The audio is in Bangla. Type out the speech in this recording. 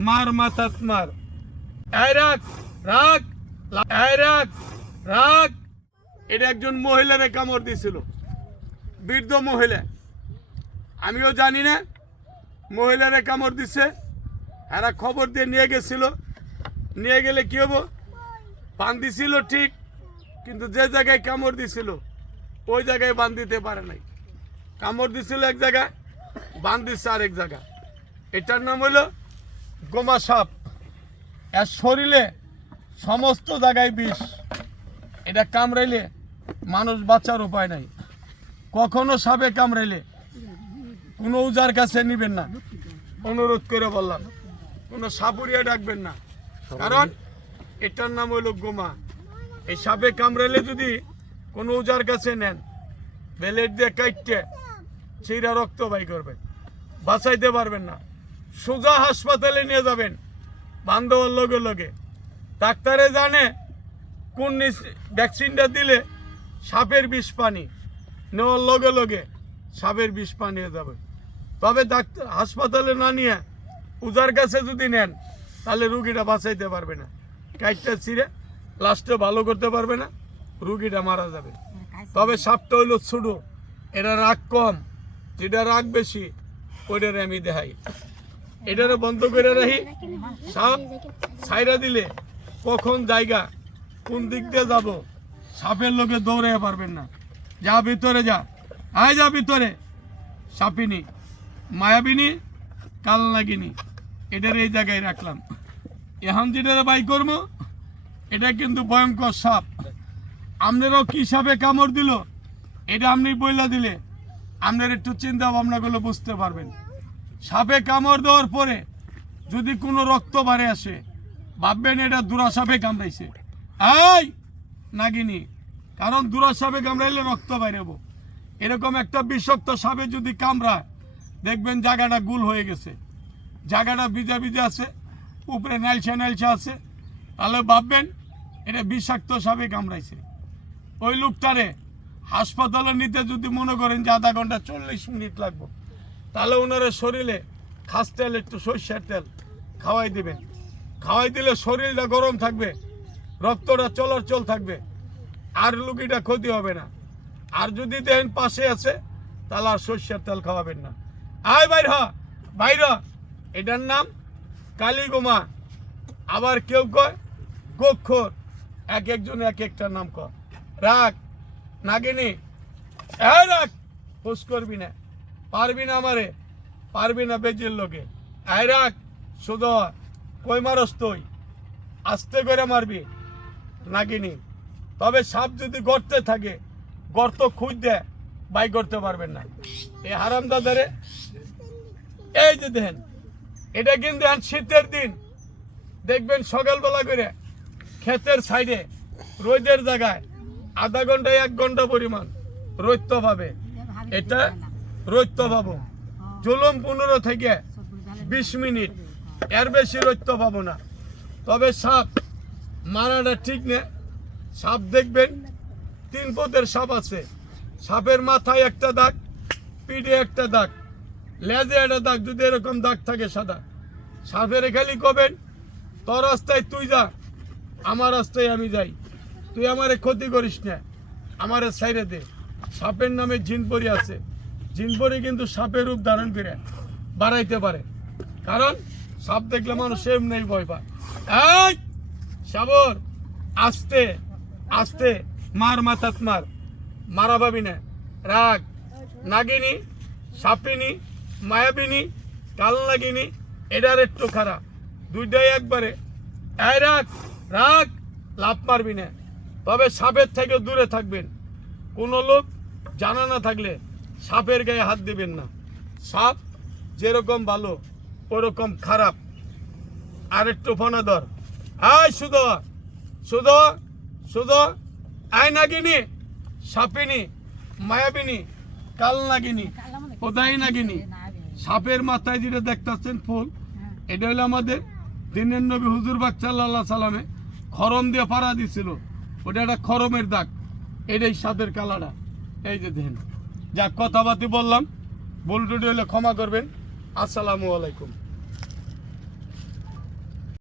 মার মাথাত মার। রাখ রাখ, লা- রাখ এটা একজন মহিলারে কামড় দিছিল, বৃদ্ধ মহিলা। আমিও জানি না, মহিলারে কামড় দিছে। এরা খবর দিয়ে নিয়ে গেছিল। নিয়ে গেলে কি হব? বান দিছিল ঠিক, কিন্তু যে জায়গায় কামড় দিছিল, ওই জায়গায় বান দিতে পারে নাই। কামড় দিছিল এক জায়গায়, বান দিচ্ছে আরেক জায়গা এটার নাম হলো গোমা সাপ। এর শরীরে সমস্ত জায়গায় বিষ। এটা কামড়াইলে মানুষ বাঁচার উপায় নাই। কখনো সাপে কামড়াইলে কোনো উজার কাছে নিবেন না। অনুরোধ করে বললাম, কোনো সাপুরিয়া ডাকবেন না। কারণ এটার নাম হইল গোমা। এই সাপে কামড়াইলে যদি কোনো উজার কাছে নেন বেলেট দিয়ে কাইটে ছিঁড়া রক্ত বাই করবে। বাঁচাইতে পারবেন না। সোজা হাসপাতালে নিয়ে যাবেন, বান্ধবর লগে লগে। ডাক্তারে জানে কোন ভ্যাকসিনটা দিলে সাপের বিষ পানি। নেওয়ার লগে লগে সাপের বিষ পানি হয়ে যাবে। তবে ডাক্তার হাসপাতালে না নিয়ে উজার কাছে যদি নেন, তাহলে রুগীটা বাঁচাইতে পারবে না। কাইটটা ছিঁড়ে লাস্টে ভালো করতে পারবে না, রুগীটা মারা যাবে। তবে সাপটা হইল ছোটো এটা রাগ কম, যেটা রাগ বেশি, ওইটারে আমি দেখাই। এটারে বন্ধ করে রাখি। সাপ ছাইরা দিলে কখন জায়গা, কোন দিক দিয়ে যাব? সাপের লোকে দৌড়ে পারবেন না। যা ভিতরে যা। আয় যা ভিতরে। সাপিনী, মায়াবিনী, কালনাগিনী, এটার এই জায়গায় রাখলাম। এখন যেটা বাই করব, এটা কিন্তু ভয়ঙ্কর সাপ। আপনারও কি সাপে কামড় দিল? এটা আপনি বইলা দিলে। আপনার একটু চিন্তা ভাবনা করলে বুঝতে পারবেন। সাপে কামড় দেওয়ার পরে যদি কোনো রক্ত বাড়ে আসে, ভাববেন এটা দুরা সাপে কামড়াইছে। এই নাগিনি, কারণ দুরা সাপে কামড়াইলে রক্ত বাইরেব। এরকম একটা বিষাক্ত সাপে যদি কামড়ায়, দেখবেন জায়গাটা গুল হয়ে গেছে। জায়গাটা ভিজা ভিজা আছে, উপরে নাইলসা নাইলসা আছে। তাহলে ভাববেন এটা বিষাক্ত সাপে কামড়াইছে। ওই লোকটারে হাসপাতালে নিতে যদি মনে করেন যে আধা ঘণ্টা চল্লিশ মিনিট লাগবে। তাহলে ওনার শরীরে খাস তেল, একটু সর্ষের তেল খাওয়াই দিবেন। খাওয়াই দিলে শরীরটা গরম থাকবে, রক্তটা চলাচল থাকবে, আর লুকিটা ক্ষতি হবে না। আর যদি দেখেন পাশে আছে, তাহলে আর সর্ষের তেল খাওয়াবেন না। আয় বাইর হ, বাইর এটার নাম কালীগোমা। আবার কেউ কয়, গোক্ষর। এক একজন এক একটা নাম কয়। রাখ নাগিনী। এই রাখ হুস করবি না। পারবি না আমারে? পারবি না বেজির লোকে এই রাখ শুধু কই মারস তুই? আস্তে করে মারবি, নাগিনী। তবে সাপ যদি গর্তে থাকে, গর্ত খুঁজ দে বাই করতে পারবেন না। এই হারাম দাদারে এই যে দেখেন, এটা কিন্তু শীতের দিন। দেখবেন সকালবেলা করে ক্ষেতের সাইডে, রোদের জায়গায়, আধা ঘণ্টা এক ঘণ্টা পরিমাণ রৈত্য পাবে। এটা রৈত্য পাবো জুলুম পনেরো থেকে বিশ মিনিট। এর বেশি রৈত্য পাবো না। তবে সাপ মারাটা ঠিক না। সাপ দেখবেন তিন পদের সাপ আছে। সাপের মাথায় একটা দাগ পিঠে একটা দাগ লেজে একটা দাগ যদি এরকম দাগ থাকে সাদা। সাপের খালি কবেন তোর রাস্তায় তুই যা আমার রাস্তায় আমি যাই। তুই আমারে ক্ষতি করিস না আমারে সাইরে দে। সাপের নামে জিনপরি আছে। জিনপরি কিন্তু সাপের রূপ ধারণ করে বাড়াইতে পারে। কারণ সাপ দেখলে মানুষ সেম এমনি ভয় পায়। সাবর, আস্তে আস্তে, মার মাথাত মার, মারা পাবি না। রাগ, নাগিনী, সাপিনী, মায়াবিনী, কাল নাগিনী, এটার একটু খারাপ। দুইটাই একবারে। এই রাগ রাগ লাভ মারবি না। তবে সাপের থেকে দূরে থাকবেন। কোনো লোক জানা না থাকলে সাপের গায়ে হাত দিবেন না। সাপ যেরকম ভালো, ওরকম খারাপ। আর একটু ফোনা ধর। আয় শুধু শুধু শুধু আয় নাগিনী সাপিনী, মায়াবিনী, কাল নাগিনী। কোথায় নাগিনী? সাপের মাথায় যেটা দেখতেছেন ফুল, এটা হলো আমাদের দিনের নবী হুজুর বাগ সাল্লামে খরম দিয়ে পাড়া দিছিল। ওটা একটা খরমের দাগ। এটাই সাপের কালাটা এই যে দেখেন। যা কথাবার্তি বললাম। ভুল টুটি হলে ক্ষমা করবেন। আসসালামু আলাইকুম।